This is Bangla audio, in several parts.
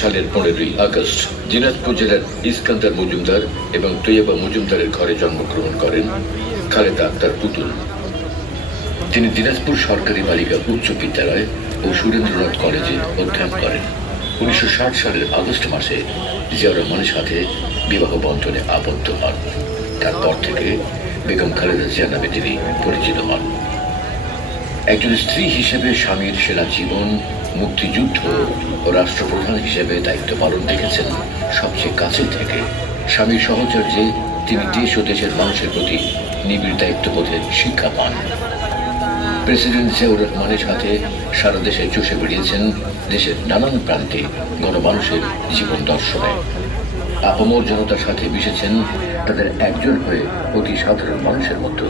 সালের পনেরোই আগস্ট দিনাজপুর জেলার ইস্কান্দার মজুমদার এবং তৈয়বা মজুমদারের ঘরে জন্মগ্রহণ করেন খালেদা আক্তার পুতুল। তিনি দিনাজপুর সরকারি বালিকা উচ্চ বিদ্যালয় ও সুরেন্দ্রনাথ কলেজে অধ্যয়ন করেন। উনিশশো সালের আগস্ট মাসে জিয়াউর রহমানের সাথে বিবাহ বন্ধনে আবদ্ধ হন। তারপর থেকে বেগম খালেদা জিয়া নামে তিনি পরিচিত হন। একজন স্ত্রী হিসেবে স্বামীর সেরা জীবন মুক্তিযুদ্ধ ও রাষ্ট্রপ্রধান হিসেবে দায়িত্ব পালন দেখেছেন সবচেয়ে কাছে থেকে। স্বামীর সহচর্যে তিনি দেশ ও দেশের মানুষের প্রতি নিবিড় দায়িত্ববোধের শিক্ষা পান। প্রেসিডেন্ট জিয়াউর রহমানের সাথে সারা দেশে চষে বেরিয়েছেন দেশের নানান প্রান্তে গণমানুষের জীবন দর্শনে। আপমর জনতার সাথে মিশেছেন তাদের একজন হয়ে অতি সাধারণ মানুষের মতো।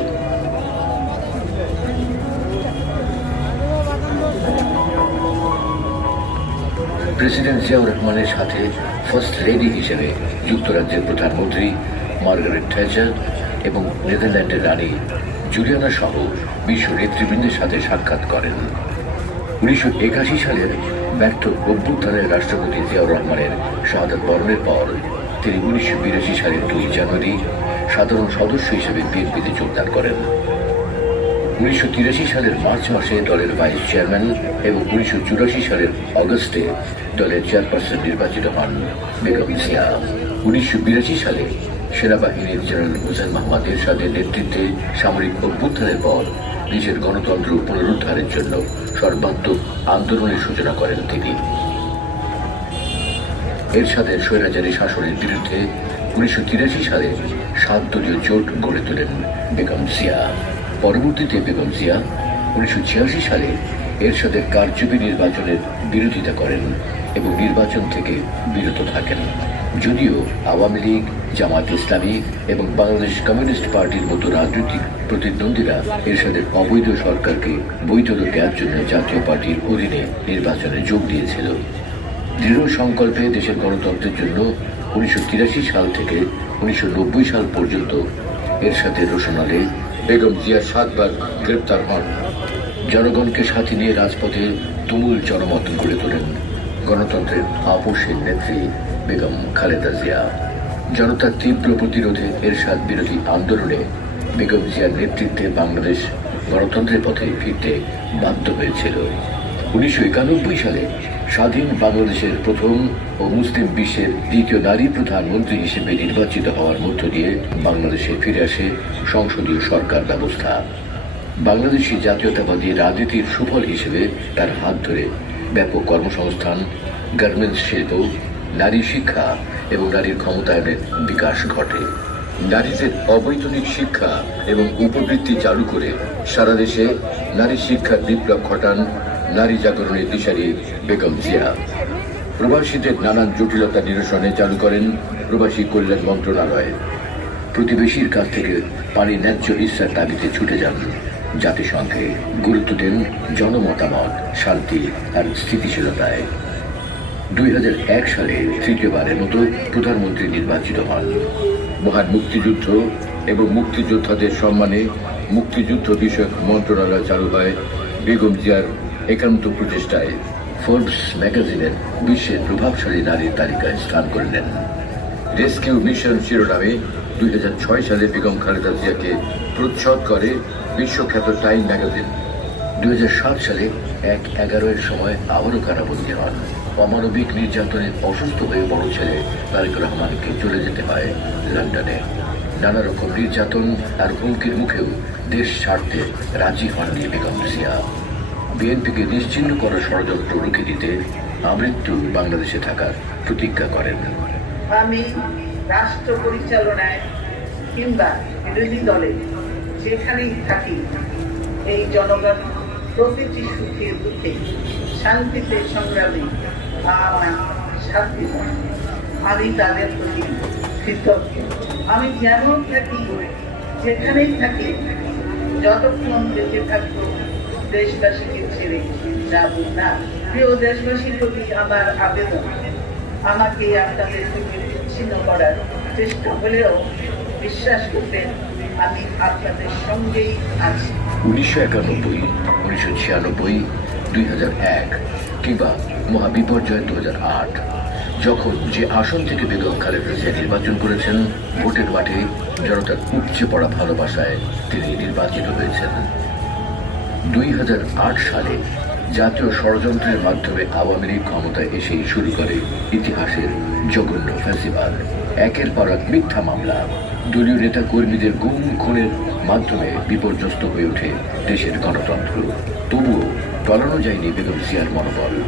প্রেসিডেন্ট জিয়াউর রহমানের সাথে ফার্স্ট লেডি হিসেবে যুক্তরাজ্যের প্রধানমন্ত্রী মার্গারেট থ্যাচার এবং নেদারল্যান্ডের রানী জুলিয়ানা সহ বিশ্ব নেতৃবৃন্দের সাথে সাক্ষাৎ করেন। উনিশশো একাশি সালের ব্যর্থ অভ্যুত্থানের রাষ্ট্রপতি জিয়াউর রহমানের শাহাদত বরণের পর তিনি উনিশশো বিরাশি সালের দুই জানুয়ারি সাধারণ সদস্য হিসেবে বিএনপিতে যোগদান করেন। উনিশশো তিরাশি সালের মার্চ মাসে দলের ভাইস চেয়ারম্যান এবং উনিশশো চুরাশি সালের অগস্টে দলের চেয়ারপারসন নির্বাচিত হন বেগম জিয়া। উনিশশো বিরাশি সালে সেনাবাহিনীর জেনারেল হোসেন মোহাম্মদ এরশাদের নেতৃত্বে সামরিক অভ্যুত্থানের পর দেশের গণতন্ত্র পুনরুদ্ধারের জন্য সর্বাত্মক আন্দোলনের সূচনা করেন তিনি। এরশাদের স্বৈরাচারী শাসনের বিরুদ্ধে উনিশশো তিরাশি সালে সাত দলীয় জোট গড়ে তোলেন বেগম জিয়া। পরবর্তীতে বেগম জিয়া উনিশশো ছিয়াশি সালে এরশাদের কারচুপি নির্বাচনের বিরোধিতা করেন। এবং নির্বাচন থেকে বিরত থাকেন। যদিও আওয়ামী লীগ জামাত ইসলামী এবং বাংলাদেশ কমিউনিস্ট পার্টির মতো রাজনৈতিক প্রতিদ্বন্দ্বীরা এরশাদের অবৈধ সরকারকে বৈধতা দেওয়ার জন্য জাতীয় পার্টির অধীনে নির্বাচনে যোগ দিয়েছিল। দৃঢ় সংকল্পে দেশের গণতন্ত্রের জন্য উনিশশো তিরাশি সাল থেকে উনিশশো নব্বই সাল পর্যন্ত এর সাথে রোশনালে বেগম জিয়া সাতবার গ্রেপ্তার হন। জনগণকে সাথে নিয়ে রাজপথে তুমুল জনমত গড়ে তোলেন। গণতন্ত্রের আপোষের নেত্রী বেগম খালেদা জিয়া। জনতার তীব্র প্রতিরোধে এরশাদ বিরোধী আন্দোলনে বেগম জিয়ার নেতৃত্বে বাংলাদেশ গণতন্ত্রের পথে ফিরতে বাধ্য হয়েছিল। উনিশশো একানব্বই সালে স্বাধীন বাংলাদেশের প্রথম ও মুসলিম বিশ্বের দ্বিতীয় নারী প্রধানমন্ত্রী হিসেবে নির্বাচিত হওয়ার মধ্য দিয়ে বাংলাদেশে ফিরে আসে সংসদীয় সরকার ব্যবস্থা। বাংলাদেশি জাতীয়তাবাদী রাজনীতির সুফল হিসেবে তার হাত ধরে ব্যাপক কর্মসংস্থান গার্মেন্টস শিল্প, নারী শিক্ষা এবং নারীর ক্ষমতায়নের বিকাশ ঘটে। নারীদের অবৈতনিক শিক্ষা এবং উপবৃত্তি চালু করে সারা দেশে নারী শিক্ষার বিপ্লব ঘটান নারী জাগরণের দিশারি বেগম জিয়া। প্রবাসীদের নানান জটিলতা নিরসনে চালু করেন প্রবাসী কল্যাণ মন্ত্রণালয়। প্রতিবেশীর কাছ থেকে পানি ন্যায্য ইচ্ছার দাবিতে ছুটে যান। জাতিসংঘে গুরুত্ব দেন জনমতামত, শান্তি আর স্থিতিশীলতায়। দুই হাজার এক সালে তৃতীয়বারের মতো প্রধানমন্ত্রী নির্বাচিত হন। মহান মুক্তিযুদ্ধ এবং মুক্তিযোদ্ধাদের সম্মানে মুক্তিযুদ্ধ বিষয়ক মন্ত্রণালয় চালু হয় বেগম জিয়ার একান্ত প্রচেষ্টায়। ফোর্বস ম্যাগাজিনের বিশ্বের প্রভাবশালী নারীর তালিকায় স্থান করে নেন। রেস্কিউ মিশন শিরোনামে দুই হাজার ছয় সালে বেগম খালেদা জিয়াকে প্রচ্ছদ করে বিশ্বখ্যাত টাইম ম্যাগাজিন। দুই সালে এক এগারোয়ের সময় আবারও কারাবন্দী হন। অমানবিক নির্যাতনে অসুস্থ হয়ে বড় ছেলে তারেক রহমানকে চলে যেতে হয় লন্ডনে। নানা রকম নির্যাতন আর হুমকির মুখেও দেশ ছাড়তে রাজি হননি বেগম জিয়া বিএনপিকে নিশ্চিন্ন করার ষড়যন্ত্র রুখে দিতে আমৃত্যু বাংলাদেশে থাকার প্রতিজ্ঞা করেন। আমি রাষ্ট্র পরিচালনায় কিংবা বিরোধী দলে যেখানেই থাকি, এই জনগণ প্রতিটি সুখে দুঃখে শান্তিতে সংগ্রামে শান্তি আমি তাদের প্রতি কৃতজ্ঞ। আমি যেমন থাকি, যেখানেই থাকি, যতক্ষণ বেঁচে থাকব, দেশবাসীকে ছেড়ে যাব না। প্রিয় দেশবাসীর প্রতি আমার আবেদন, আমাকে আপনাদের থেকে বিচ্ছিন্ন করার চেষ্টা হলেও বিশ্বাস করবেন আমি আপনাদের সঙ্গেই আছি। উনিশশো একানব্বই, উনিশশো ছিয়ানব্বই, দুই হাজার এক, কিংবা মহাবিপর্যয় দু হাজার আট। যখন যে আসন থেকে বেগম খালেদা জিয়া নির্বাচন করেছেন, ভোটের মাঠে জনতার উপচে পড়া ভালোবাসায় তিনি নির্বাচিত হয়েছেন। দুই হাজার আট সালে জাতীয় ষড়যন্ত্রের মাধ্যমে আওয়ামী লীগ ক্ষমতায় এসেই শুরু করে ইতিহাসের জঘন্য ফেস্টিভাল। একের পর এক মিথ্যা মামলা। দলীয় নেতা কর্মীদের গুম খুনের মাধ্যমে বিপর্যস্ত হয়ে ওঠে দেশের গণতন্ত্র। তবুও টলানো যায়নি বেগম সিয়ার মনোবল।